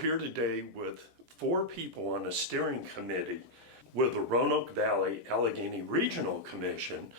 here today with 4 people on a steering committee with the Roanoke Valley-Alleghany Regional Commission,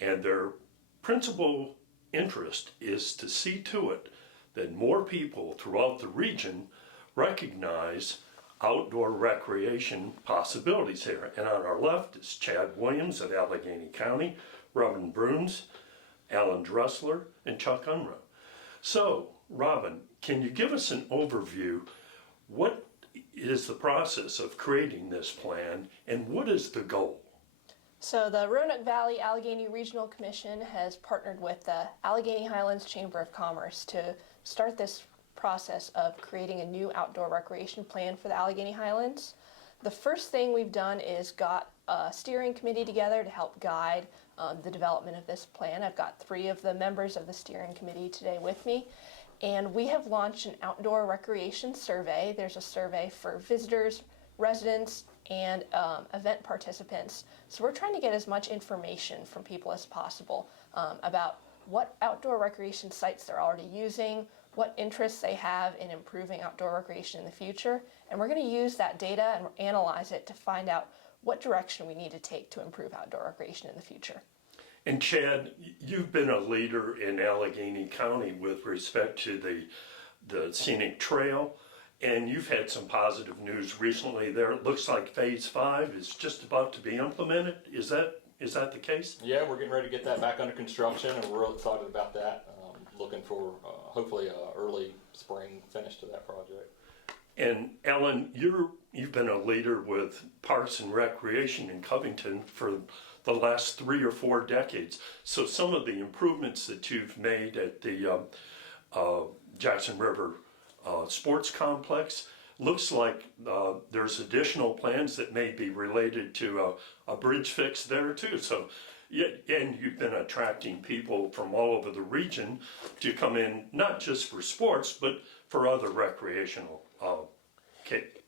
and their principal interest is to see to it that more people throughout the region recognize outdoor recreation possibilities here. And on our left is Chad Williams of Alleghany County, Robin Bruns, Alan Dressler, and Chuck Unroe. So, Robin, can you give us an overview? What is the process of creating this plan, and what is the goal? So the Roanoke Valley-Alleghany Regional Commission has partnered with the Alleghany Highlands Chamber of Commerce to start this process of creating a new outdoor recreation plan for the Alleghany Highlands. The first thing we've done is got a steering committee together to help guide the development of this plan. I've got 3 of the members of the steering committee today with me, and we have launched an outdoor recreation survey. There's a survey for visitors, residents, and event participants. So we're trying to get as much information from people as possible about what outdoor recreation sites they're already using, what interests they have in improving outdoor recreation in the future, and we're going to use that data and analyze it to find out what direction we need to take to improve outdoor recreation in the future. And Chad, you've been a leader in Alleghany County with respect to the scenic trail, and you've had some positive news recently there. It looks like Phase 5 is just about to be implemented. Is that the case? Yeah, we're getting ready to get that back under construction, and we're real excited about that. Looking for hopefully an early spring finish to that project. And Ellen, you've been a leader with Parks and Recreation in Covington for the last 3 or 4 decades. So some of the improvements that you've made at the Jackson River Sports Complex, looks like there's additional plans that may be related to a bridge fix there too. So, and you've been attracting people from all over the region to come in, not just for sports, but for other recreational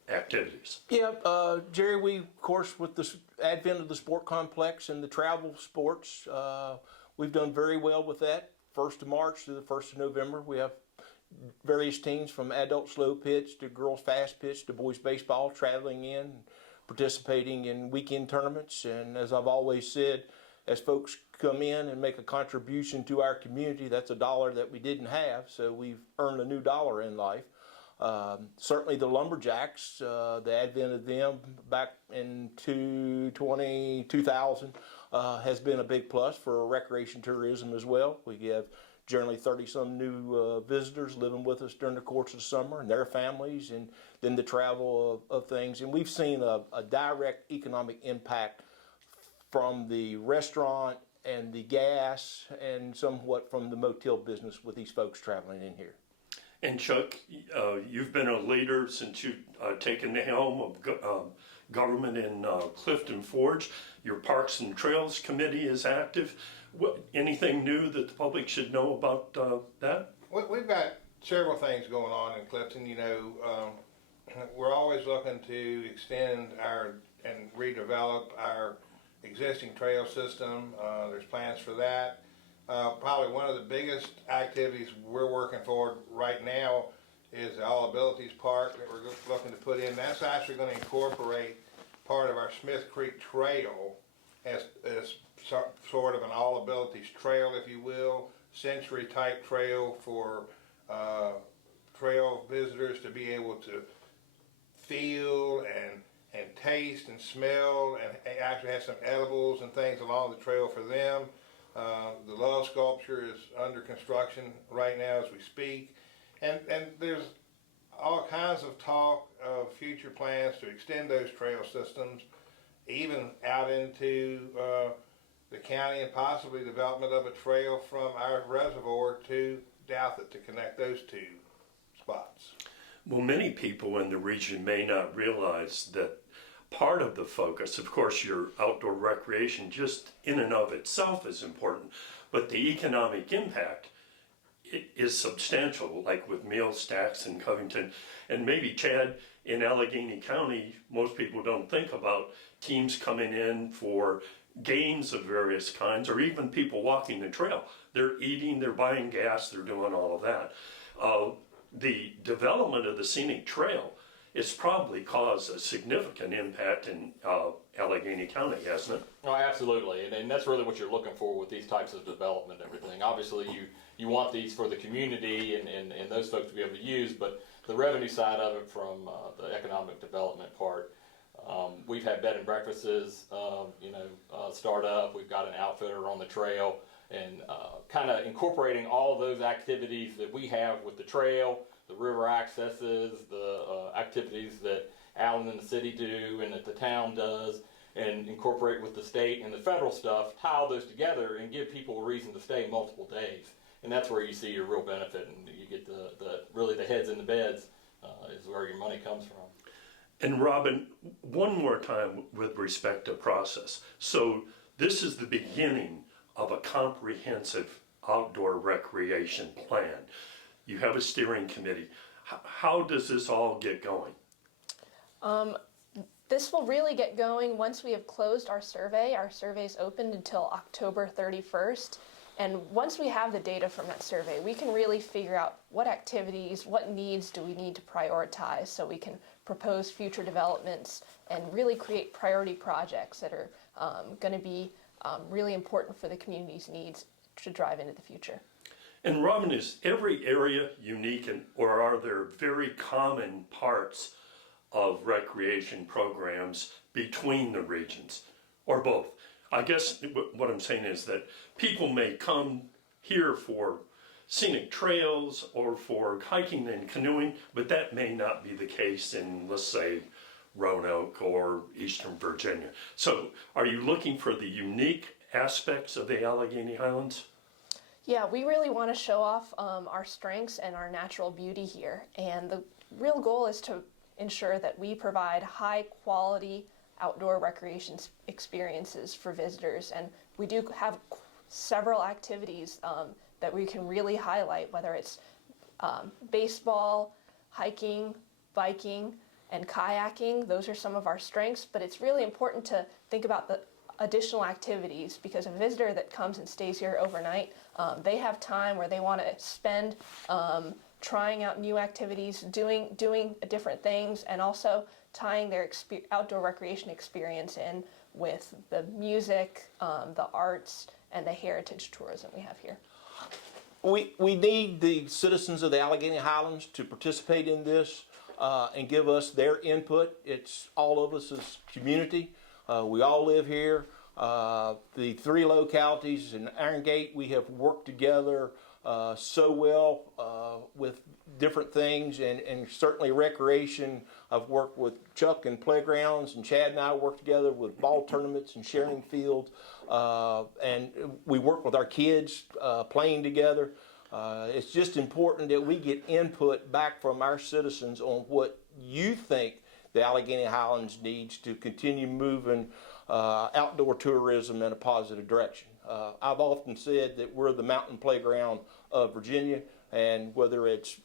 activities. Yeah, Jerry, we, of course, with the advent of the sport complex and the travel sports, we've done very well with that. 1st of March to the 1st of November, we have various teams from adult slow pitch to girls fast pitch to boys baseball traveling in, participating in weekend tournaments. And as I've always said, as folks come in and make a contribution to our community, that's a dollar that we didn't have, so we've earned a new dollar in life. Certainly the lumberjacks, the advent of them back in 2000 has been a big plus for recreation tourism as well. We have generally 30-some new visitors living with us during the course of the summer, and their families, and then the travel of things. And we've seen a direct economic impact from the restaurant and the gas, and somewhat from the motel business with these folks traveling in here. And Chuck, you've been a leader since you've taken the helm of government in Clifton Forge. Your Parks and Trails Committee is active. Anything new that the public should know about that? We've got several things going on in Clifton. You know, we're always looking to extend and redevelop our existing trail system. There's plans for that. Probably one of the biggest activities we're working for right now is the All Abilities Park that we're looking to put in. That's actually going to incorporate part of our Smith Creek Trail as sort of an all abilities trail, if you will, sensory type trail for trail visitors to be able to feel and taste and smell, and actually have some edibles and things along the trail for them. The love sculpture is under construction right now as we speak, and there's all kinds of talk of future plans to extend those trail systems even out into the county, and possibly development of a trail from our reservoir to Douthit to connect those 2 spots. Well, many people in the region may not realize that part of the focus, of course, your outdoor recreation just in and of itself is important, but the economic impact is substantial, like with meal stacks in Covington. And maybe, Chad, in Alleghany County, most people don't think about teams coming in for games of various kinds, or even people walking the trail. They're eating, they're buying gas, they're doing all of that. the development of the scenic trail, it's probably caused a significant impact in Alleghany County, hasn't it? Oh, absolutely, and that's really what you're looking for with these types of development and everything. Obviously, you want these for the community and those folks to be able to use, but the revenue side of it from the economic development part, we've had bed and breakfasts, start up. We've got an outfitter on the trail, and kind of incorporating all of those activities that we have with the trail, the river accesses, the activities that Allen and the city do and that the town does, and incorporate with the state and the federal stuff, tie all those together and give people a reason to stay multiple days. And that's where you see your real benefit, and you get really the heads in the beds is where your money comes from. And Robin, one more time with respect to process. So this is the beginning of a comprehensive outdoor recreation plan. You have a steering committee. How does this all get going? This will really get going once we have closed our survey. Our survey's opened until October 31st. And once we have the data from that survey, we can really figure out what activities, what needs do we need to prioritize so we can propose future developments and really create priority projects that are going to be really important for the community's needs to drive into the future. And Robin, is every area unique, or are there very common parts of recreation programs between the regions, or both? I guess what I'm saying is that people may come here for scenic trails or for hiking and canoeing, but that may not be the case in, let's say, Roanoke or Eastern Virginia. So are you looking for the unique aspects of the Alleghany Highlands? Yeah, we really want to show off our strengths and our natural beauty here. And the real goal is to ensure that we provide high quality outdoor recreation experiences for visitors. And we do have several activities that we can really highlight, whether it's baseball, hiking, biking, and kayaking. Those are some of our strengths, but it's really important to think about the additional activities, because a visitor that comes and stays here overnight, they have time where they want to spend trying out new activities, doing different things, and also tying their outdoor recreation experience in with the music, the arts, and the heritage tourism we have here. We need the citizens of the Alleghany Highlands to participate in this and give us their input. It's all of us as community. We all live here. The three localities in Iron Gate, we have worked together so well with different things, and certainly recreation. I've worked with Chuck in playgrounds, and Chad and I work together with ball tournaments and sharing fields, and we work with our kids playing together. It's just important that we get input back from our citizens on what you think the Alleghany Highlands needs to continue moving outdoor tourism in a positive direction. I've often said that we're the mountain playground of Virginia, and whether it's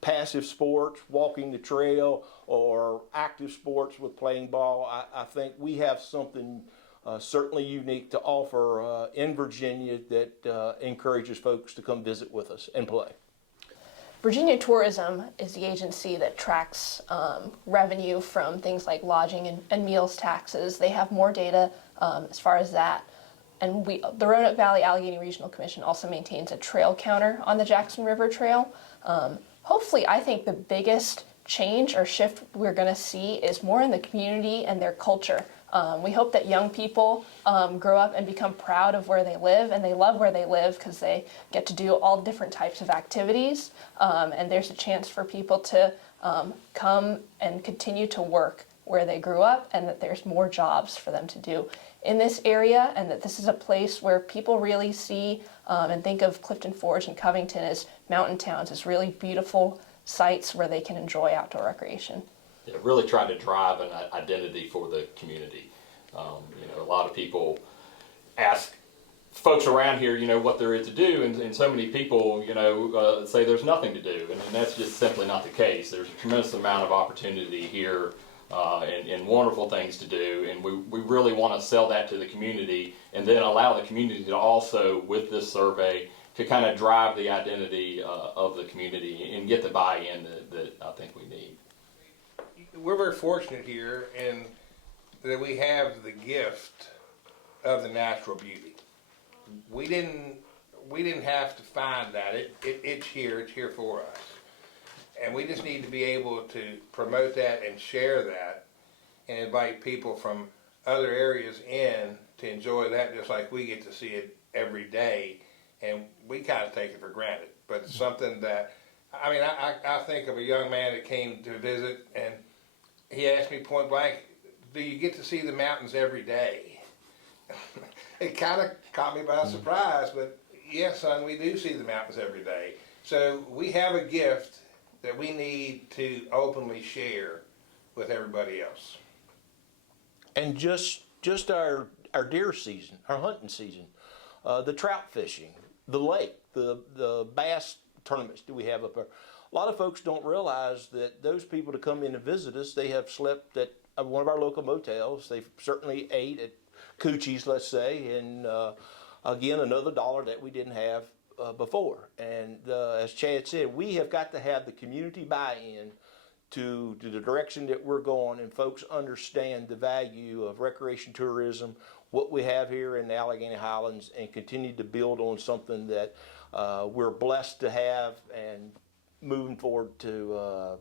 passive sports, walking the trail, or active sports with playing ball, I think we have something certainly unique to offer in Virginia that encourages folks to come visit with us and play. Virginia Tourism is the agency that tracks revenue from things like lodging and meals taxes. They have more data as far as that. And the Roanoke Valley-Alleghany Regional Commission also maintains a trail counter on the Jackson River Trail. Hopefully, I think the biggest change or shift we're going to see is more in the community and their culture. We hope that young people grow up and become proud of where they live, and they love where they live because they get to do all different types of activities, and there's a chance for people to come and continue to work where they grew up, and that there's more jobs for them to do in this area, and that this is a place where people really see and think of Clifton Forge and Covington as mountain towns, as really beautiful sites where they can enjoy outdoor recreation. Yeah, really trying to drive an identity for the community. A lot of people ask folks around here, what there is to do, and so many people, say there's nothing to do, and that's just simply not the case. There's a tremendous amount of opportunity here and wonderful things to do, and we really want to sell that to the community, and then allow the community to also, with this survey to kind of drive the identity of the community and get the buy-in that I think we need. We're very fortunate here in that we have the gift of the natural beauty. We didn't have to find that. It's here for us. And we just need to be able to promote that and share that and invite people from other areas in to enjoy that just like we get to see it every day. And we kind of take it for granted. But it's something that, I mean, I think of a young man that came to visit and he asked me point blank, do you get to see the mountains every day? It kind of caught me by surprise, but yes, son, we do see the mountains every day. So we have a gift that we need to openly share with everybody else. And just our deer season, our hunting season, the trout fishing, the lake, the bass tournaments that we have up there. A lot of folks don't realize that those people to come in and visit us, they have slept at one of our local motels. They've certainly ate at Coochie's, let's say, and again, another dollar that we didn't have before. And as Chad said, we have got to have the community buy-in to the direction that we're going, and folks understand the value of recreation tourism, what we have here in the Alleghany Highlands, and continue to build on something that we're blessed to have, and moving forward to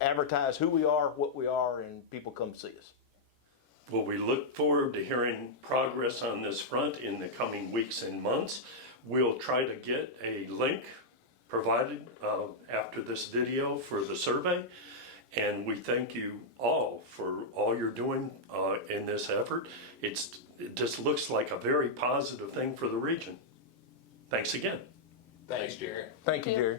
advertise who we are, what we are, and people come see us. Well, we look forward to hearing progress on this front in the coming weeks and months. We'll try to get a link provided after this video for the survey. And we thank you all for all you're doing in this effort. It just looks like a very positive thing for the region. Thanks again. Thanks, Jerry. Thank you, Thank you. Jerry.